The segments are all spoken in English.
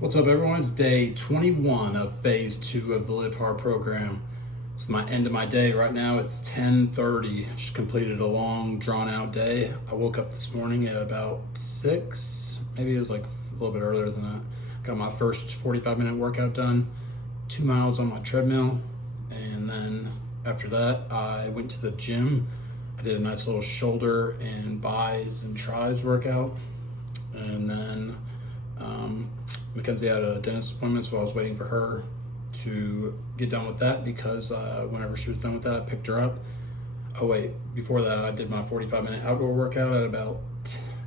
What's up, everyone? It's day 21 of phase 2 of the Live Hard program. It's my end of my day right now. It's 10:30. Just completed a long, drawn-out day. I woke up this morning at about 6. Maybe it was like a little bit earlier than that. Got my first 45-minute workout done, 2 miles on my treadmill, and then after that, I went to the gym. I did a nice little shoulder and bis and tris workout, and then Mackenzie had a dentist appointment, so I was waiting for her to get done with that because whenever she was done with that, I picked her up. Oh wait, before that, I did my 45-minute outdoor workout at about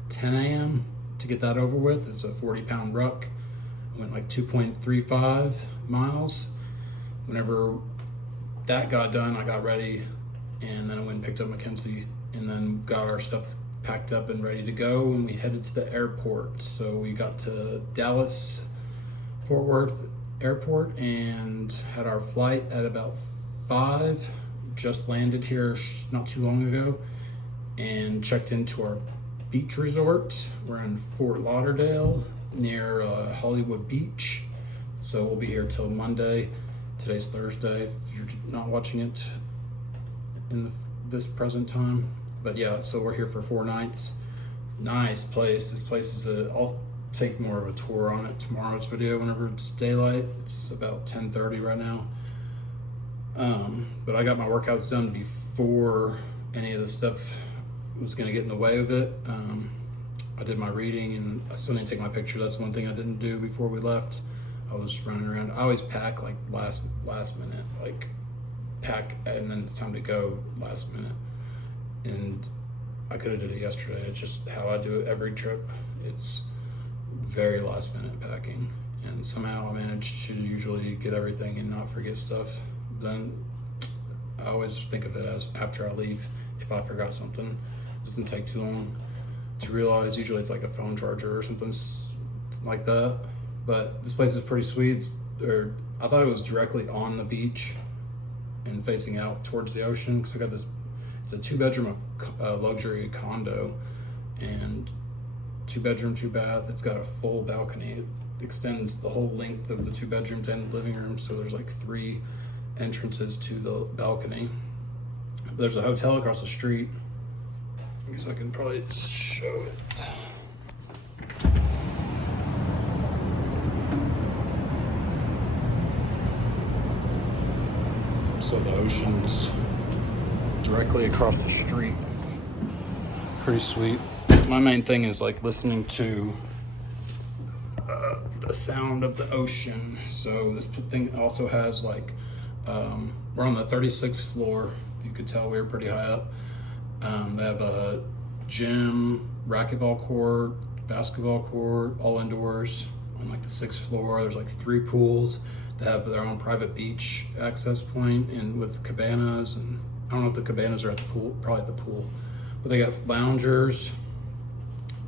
10 a.m. to get that over with. It's a 40-pound ruck. I went like 2.35 miles. Whenever that got done, I got ready, and then I went and picked up Mackenzie, and then got our stuff packed up and ready to go, and we headed to the airport. So we got to Dallas Fort Worth airport and had our flight at about 5. Just landed here not too long ago and checked into our beach resort. We're in Fort Lauderdale near Hollywood Beach, so we'll be here till Monday. Today's Thursday if you're not watching it in this present time. But yeah, so we're here for 4 nights. Nice place. This place is I'll take more of a tour on it tomorrow's video whenever it's daylight. It's about 10:30 right now. But I got my workouts done before any of the stuff was gonna get in the way of it. I did my reading, and I still didn't take my picture. That's one thing I didn't do before we left. I was running around. I always pack like last minute, like pack and then it's time to go last minute. And I could have did it yesterday. It's just how I do it every trip. It's very last minute packing, and somehow I manage to usually get everything and not forget stuff. Then I always think of it as after I leave, if I forgot something. It doesn't take too long to realize. Usually it's like a phone charger or something like that. But this place is pretty sweet. I thought it was directly on the beach and facing out towards the ocean, because we got this. It's a 2-bedroom luxury condo, and 2-bedroom, 2-bath. It's got a full balcony. It extends the whole length of the 2-bedroom to the living room, so there's like 3 entrances to the balcony. There's a hotel across the street. I guess I can probably just show it. So the ocean's directly across the street. Pretty sweet. My main thing is like listening to the sound of the ocean. So this thing also has like, we're on the 36th floor. If you could tell, we were pretty high up. They have a gym, racquetball court, basketball court, all indoors on like the 6th floor. There's like 3 pools. They have their own private beach access point, and with cabanas, and I don't know if the cabanas are at the pool, probably at the pool, but they got loungers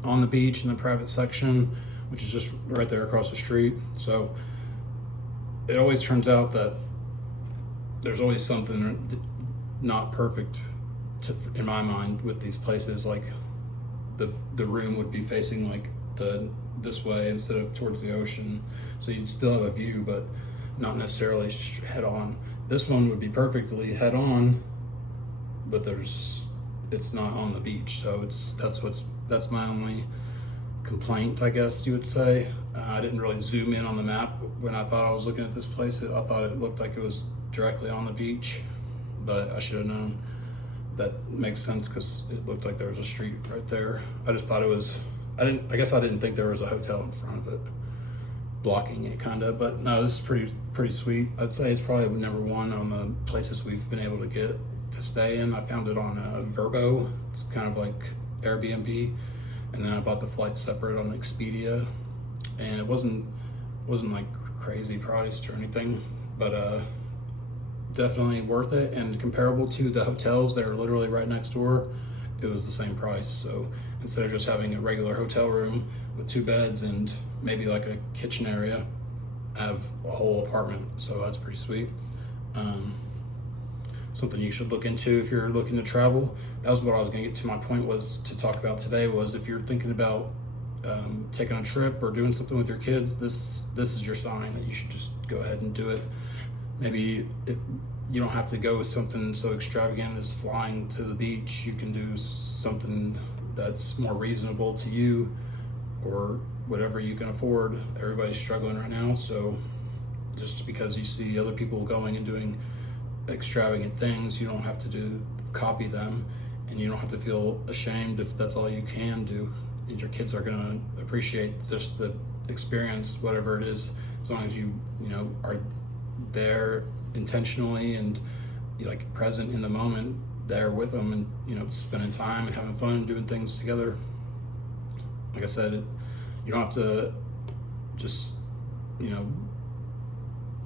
on the beach in the private section, which is just right there across the street. So it always turns out that there's always something not perfect in my mind with these places. Like the room would be facing like this way instead of towards the ocean, so you'd still have a view, but not necessarily head on. This one would be perfectly head on, but it's not on the beach. So that's my only complaint, I guess you would say. I didn't really zoom in on the map when I thought I was looking at this place. I thought it looked like it was directly on the beach, but I should have known. That makes sense because it looked like there was a street right there. I just thought it was, I guess I didn't think there was a hotel in front of it blocking it, kind of. But no, this is pretty sweet. I'd say it's probably number 1 on the places we've been able to get to stay in. I found it on Vrbo. It's kind of like Airbnb, and then I bought the flights separate on Expedia, and it wasn't like crazy priced or anything, but definitely worth it, and comparable to the hotels that are literally right next door. It was the same price. So instead of just having a regular hotel room with 2 beds and maybe like a kitchen area, I have a whole apartment. So that's pretty sweet. Something you should look into if you're looking to travel. That was what I was going to get to. My point was to talk about today was if you're thinking about taking a trip or doing something with your kids, this is your sign that you should just go ahead and do it. Maybe you don't have to go with something so extravagant as flying to the beach. You can do something that's more reasonable to you, or whatever you can afford. Everybody's struggling right now, so just because you see other people going and doing extravagant things, you don't have to copy them, and you don't have to feel ashamed if that's all you can do. And your kids are going to appreciate just the experience, whatever it is, as long as you are there intentionally and like present in the moment, there with them, and spending time and having fun and doing things together. Like I said, you don't have to just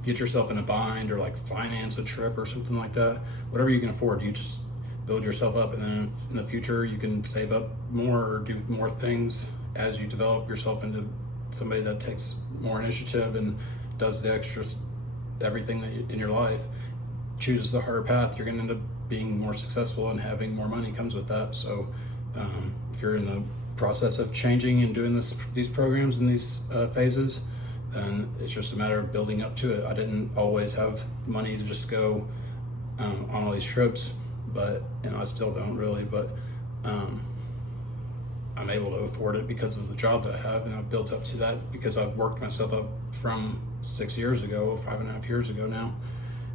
get yourself in a bind or like finance a trip or something like that. Whatever you can afford, you just build yourself up, and then in the future you can save up more or do more things as you develop yourself into somebody that takes more initiative and does the extra everything that in your life, chooses the harder path. You're going to end up being more successful, and having more money comes with that. So if you're in the process of changing and doing these programs and these phases, then it's just a matter of building up to it. I didn't always have money to just go on all these trips, but I still don't really, but I'm able to afford it because of the job that I have, and I've built up to that because I've worked myself up from 6 years ago, 5.5 years ago now,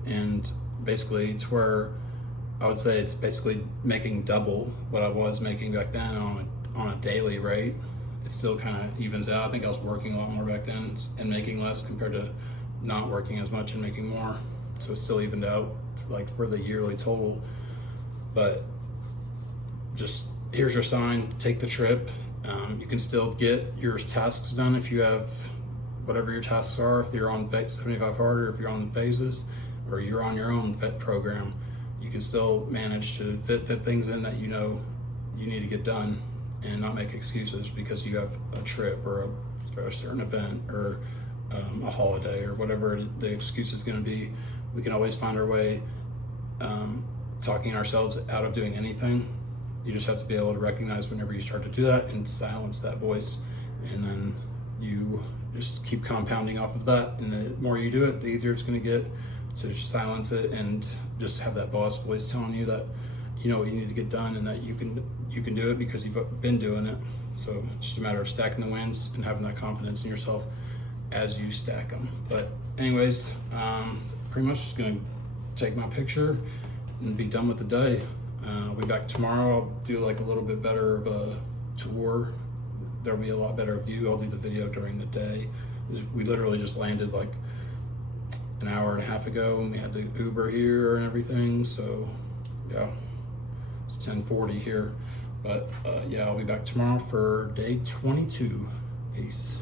and basically it's where I would say it's basically making double what I was making back then on a daily rate. It still kind of evens out. I think I was working a lot more back then and making less compared to not working as much and making more, so it still evened out like for the yearly total. But just here's your sign: take the trip. You can still get your tasks done if you have whatever your tasks are, if you're on 75 hard, or if you're on phases, or you're on your own FET program. You can still manage to fit the things in that you need to get done, and not make excuses because you have a trip or a certain event or a holiday or whatever the excuse is going to be. We can always find our way talking ourselves out of doing anything. You just have to be able to recognize whenever you start to do that and silence that voice, and then you just keep compounding off of that. And the more you do it, the easier it's going to get to just silence it and just have that boss voice telling you that you know what you need to get done, and that you can do it because you've been doing it. So it's just a matter of stacking the wins and having that confidence in yourself as you stack them. But anyways, pretty much just gonna take my picture and be done with the day. I'll be back tomorrow. I'll do like a little bit better of a tour. There'll be a lot better view. I'll do the video during the day. We literally just landed like an hour and a half ago, and we had to Uber here and everything. So yeah, it's 10:40 here. But yeah, I'll be back tomorrow for day 22. Peace.